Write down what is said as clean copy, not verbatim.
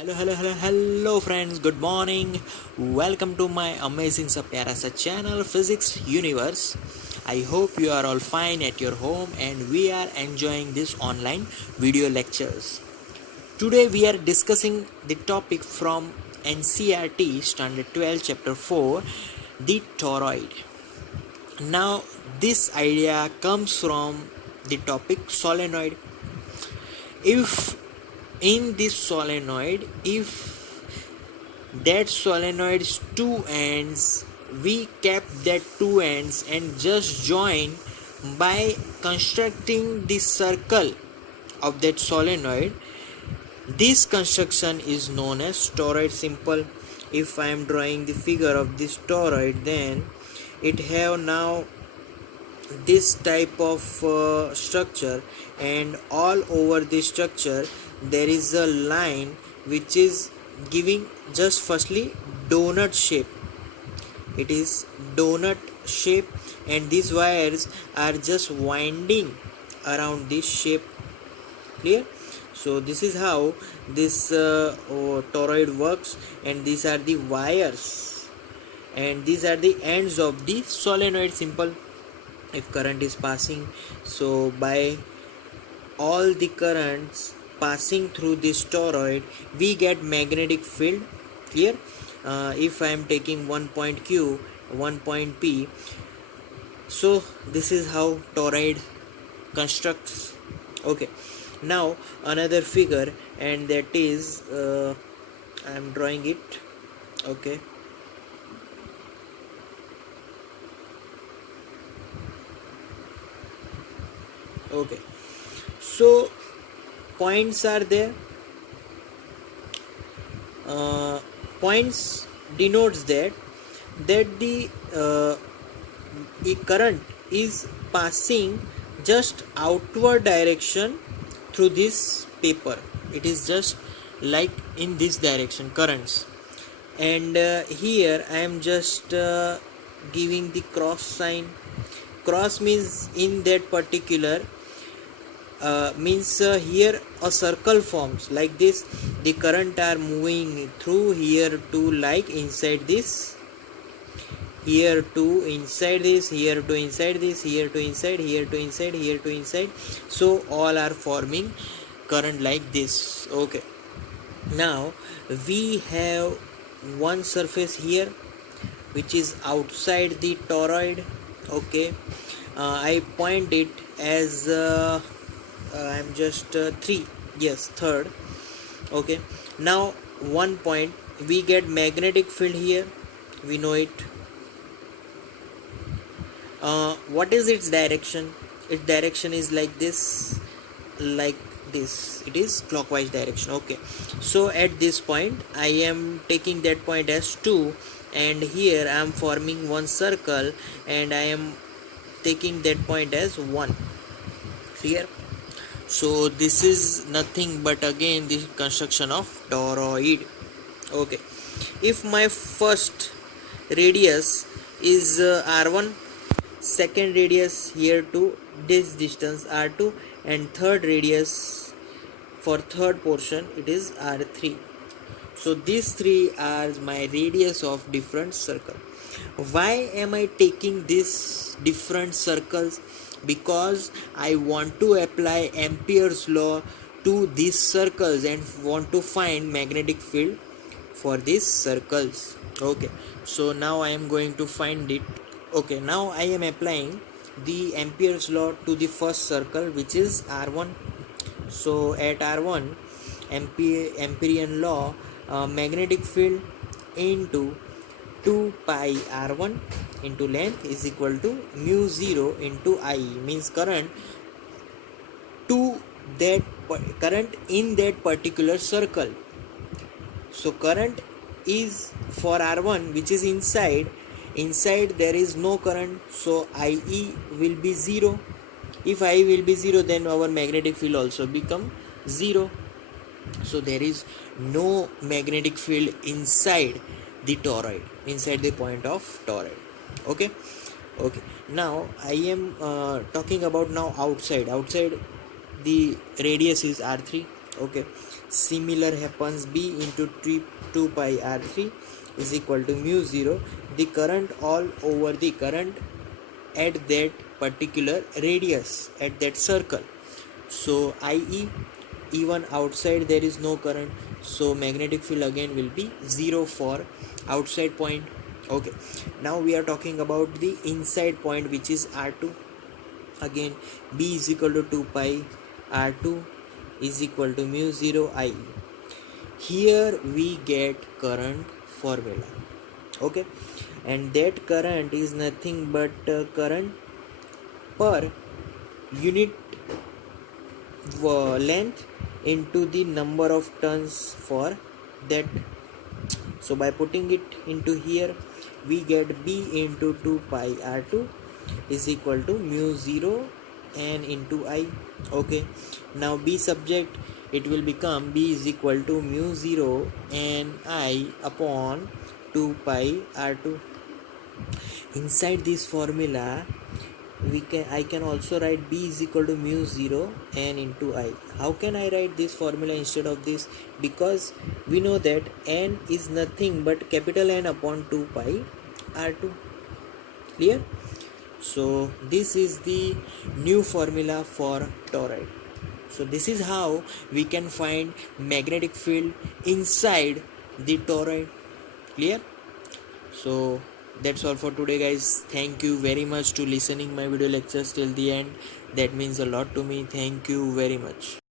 Hello friends, good morning. Welcome to my amazing sa pyara sa channel Physics Universe. I hope you are all fine at your home and we are enjoying this online video lectures. Today we are discussing the topic from NCERT Standard 12 Chapter 4, the toroid. Now this idea comes from the topic solenoid. If in this solenoid, if that solenoid's two ends, we kept that two ends and just join by constructing the circle of that solenoid. This construction is known as toroid. Simple. If I am drawing the figure of this toroid, then it have now this type of structure, and all over this structure there is a line which is giving just firstly donut shape. It is donut shape and these wires are just winding around this shape. Clear? So this is how this toroid works, and these are the wires and these are the ends of the solenoid. Simple. If current is passing, so by all the currents passing through this toroid, we get magnetic field. Clear? If I am taking one point Q, one point P, so this is how toroid constructs. Okay, now another figure, and that is I am drawing it. Okay, so points are there. Points denotes that the current is passing just outward direction through this paper. It is just like in this direction currents, and here I am just giving the cross sign. Cross means in that particular means here a circle forms like this. The current are moving through here to like inside this, here to inside this, here to inside this, here to inside, here to inside, here to inside. So all are forming current like this. Okay, now we have one surface here which is outside the toroid. Okay, I point it as I'm just 3, yes, third. Okay, now one point, we get magnetic field here, we know it. What is its direction? Its direction is like this, it is clockwise direction. Okay, so at this point I am taking that point as 2, and here I am forming one circle and I am taking that point as 1. Clear? So this is nothing but again the construction of toroid. Okay, if my first radius is R1, second radius here to this distance R2, and third radius for third portion it is R3. So these three are my radius of different circle. Why am I taking these different circles? Because I want to apply Ampere's law to these circles and want to find magnetic field for these circles. Okay, so now I am going to find it. Okay, now I am applying the Ampere's law to the first circle, which is R1. So at R1, Amperian law, magnetic field into 2 pi R1 into length is equal to mu 0 into I, means current to that current in that particular circle. So current is for R1, which is inside there is no current, so IE will be 0. If I will be 0, then our magnetic field also become 0. So there is no magnetic field inside the toroid, inside the point of toroid. Okay, now I am talking about now outside the radius is R3. Okay, similar happens B into 2 pi r3 is equal to mu 0, the current all over the current at that particular radius, at that circle. So IE, even outside there is no current, so magnetic field again will be 0 for outside point. Okay, now we are talking about the inside point, which is R2. Again, B is equal to 2 pi R2 is equal to mu 0 IE. Here we get current formula. Okay, and that current is nothing but current per unit length into the number of turns for that. So by putting it into here, we get B into 2 pi R2 is equal to mu 0 n into I. Okay, now B subject, it will become B is equal to mu 0 n I upon 2 pi R2. Inside this formula, I can also write B is equal to mu 0 n into I. How can I write this formula instead of this? Because we know that n is nothing but capital N upon 2 pi R2. Clear? So this is the new formula for toroid. So this is how we can find magnetic field inside the toroid. Clear? So that's all for today, guys. Thank you very much to listening my video lectures till the end. That means a lot to me. Thank you very much.